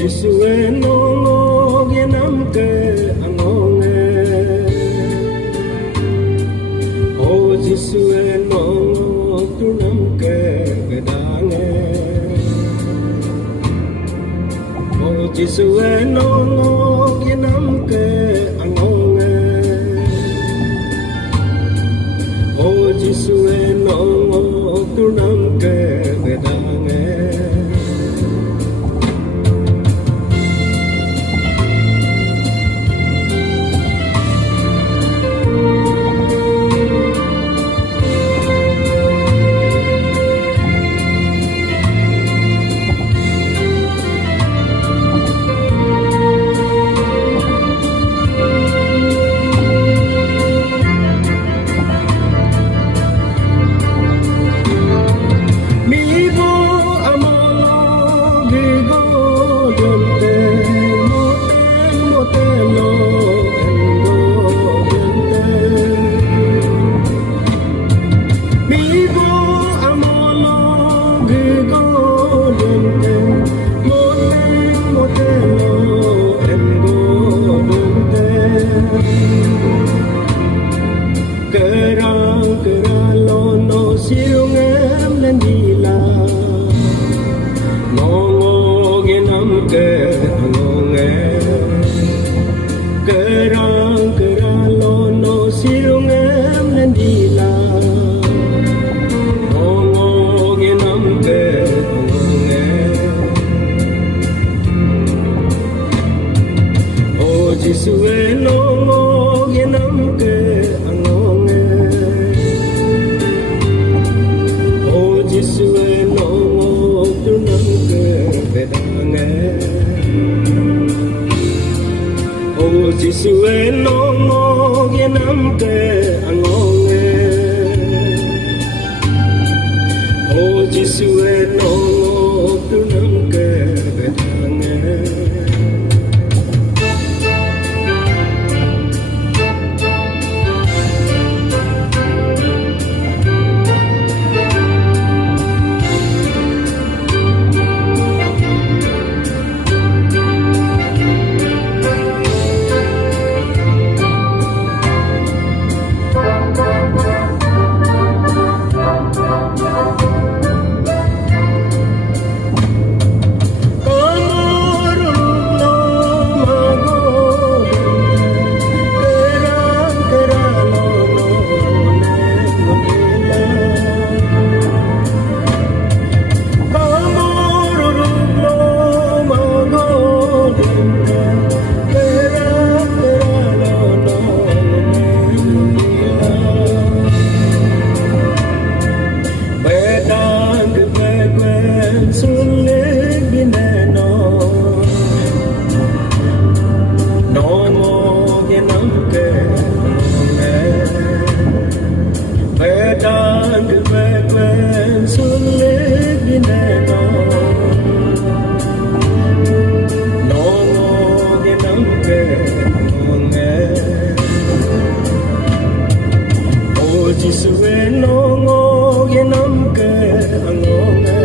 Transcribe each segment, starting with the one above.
Jisue no ngok yenam ke angonge. Jisue no ngok tunam ke bedange. Jisue no ngok yenam ke angonge. Jisue no ngok tunam ke bedange. Jisue no ngok yenam ke angonge. Jisue no ngok tunam ke bedange. Jisue no ngok yenam ke angonge. Jisue no ngok tunam ke bedange. Jisue no ngok yenam ke angonge.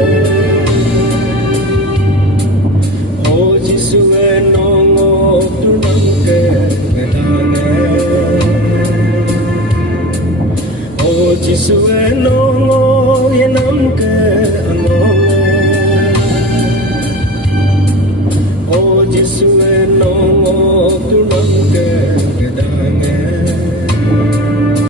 Jisue no ngok tunam ke bedange. Jisue no ngok yenam ke